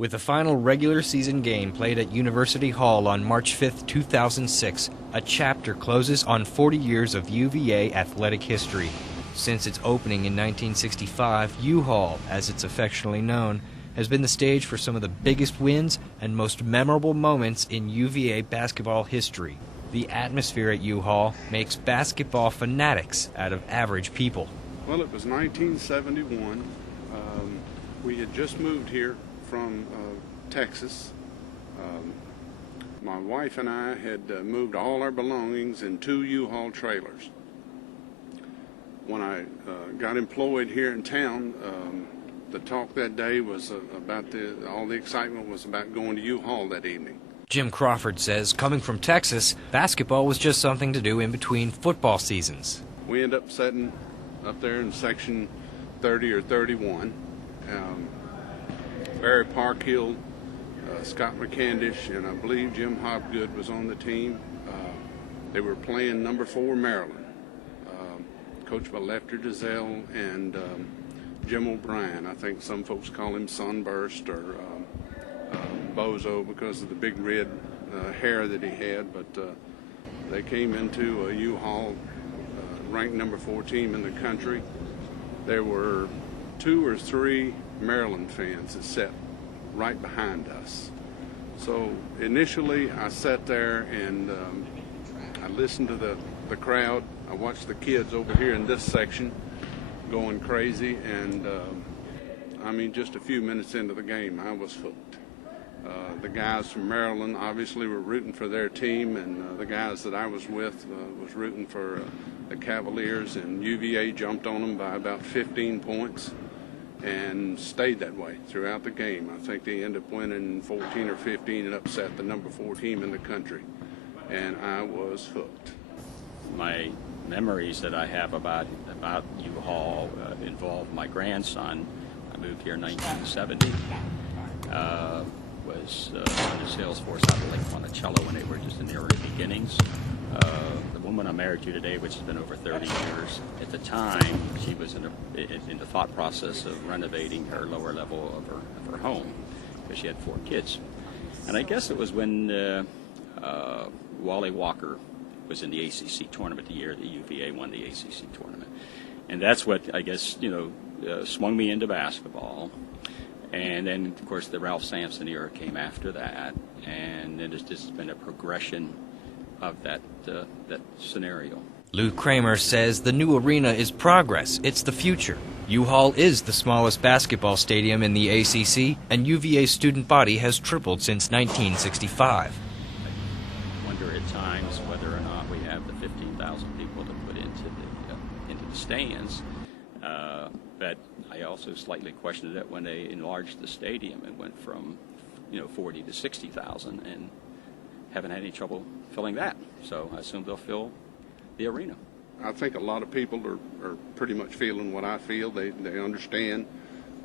With the final regular season game played at University Hall on March 5, 2006, a chapter closes on 40 years of UVA athletic history. Since its opening in 1965, U-Hall, as it's affectionately known, has been the stage for some of the biggest wins and most memorable moments in UVA basketball history. The atmosphere at U-Hall makes basketball fanatics out of average people. Well, it was 1971. We had just moved here from Texas. My wife and I had moved all our belongings in 2 U-Haul trailers. When I got employed here in town, the talk that day was about all the excitement was about going to U-Haul that evening. Jim Crawford says, coming from Texas, basketball was just something to do in between football seasons. We ended up sitting up there in section 30 or 31. Barry Parkhill, Scott McCandish, and I believe Jim Hobgood was on the team. They were playing number 4 Maryland, coached by Lefty Driesell and Jim O'Brien. I think some folks call him Sunburst or Bozo because of the big red hair that he had, but they came into a U-Haul ranked number 4 team in the country. There were 2 or 3 Maryland fans that sat right behind us. So initially I sat there and I listened to the crowd. I watched the kids over here in this section going crazy, and I mean, just a few minutes into the game I was hooked. The guys from Maryland obviously were rooting for their team, and the guys that I was with was rooting for the Cavaliers, and UVA jumped on them by about 15 points and stayed that way throughout the game. I think they ended up winning 14 or 15 and upset the number 4 team in the country, and I was hooked. My memories that I have about U-Haul involve my grandson. I moved here in 1970. Was in the sales force out of Lake Monticello when they were just in the early beginnings. The woman I'm married to today, which has been over 30 years, at the time she was in the thought process of renovating her lower level of her home because she had 4 kids. And I guess it was when Wally Walker was in the ACC tournament the year the UVA won the ACC tournament. And that's what, I guess, swung me into basketball. And then, of course, the Ralph Sampson era came after that, and then it's just been a progression of that scenario. Lou Kramer says the new arena is progress. It's the future. U-Hall is the smallest basketball stadium in the ACC, and UVA's student body has tripled since 1965. I wonder at times whether or not we have the 15,000 people to put into the stands. But I also slightly questioned it when they enlarged the stadium. It went from 40 to 60,000, and haven't had any trouble filling that. So I assume they'll fill the arena. I think a lot of people are pretty much feeling what I feel. They understand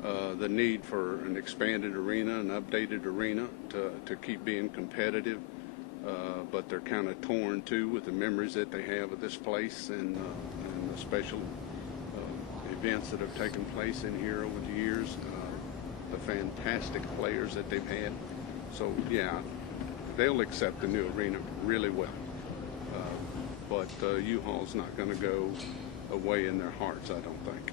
the need for an expanded arena, an updated arena to keep being competitive. But they're kind of torn too with the memories that they have of this place and the special events that have taken place in here over the years, the fantastic players that they've had. So yeah, they'll accept the new arena really well. But U-Haul's not going to go away in their hearts, I don't think.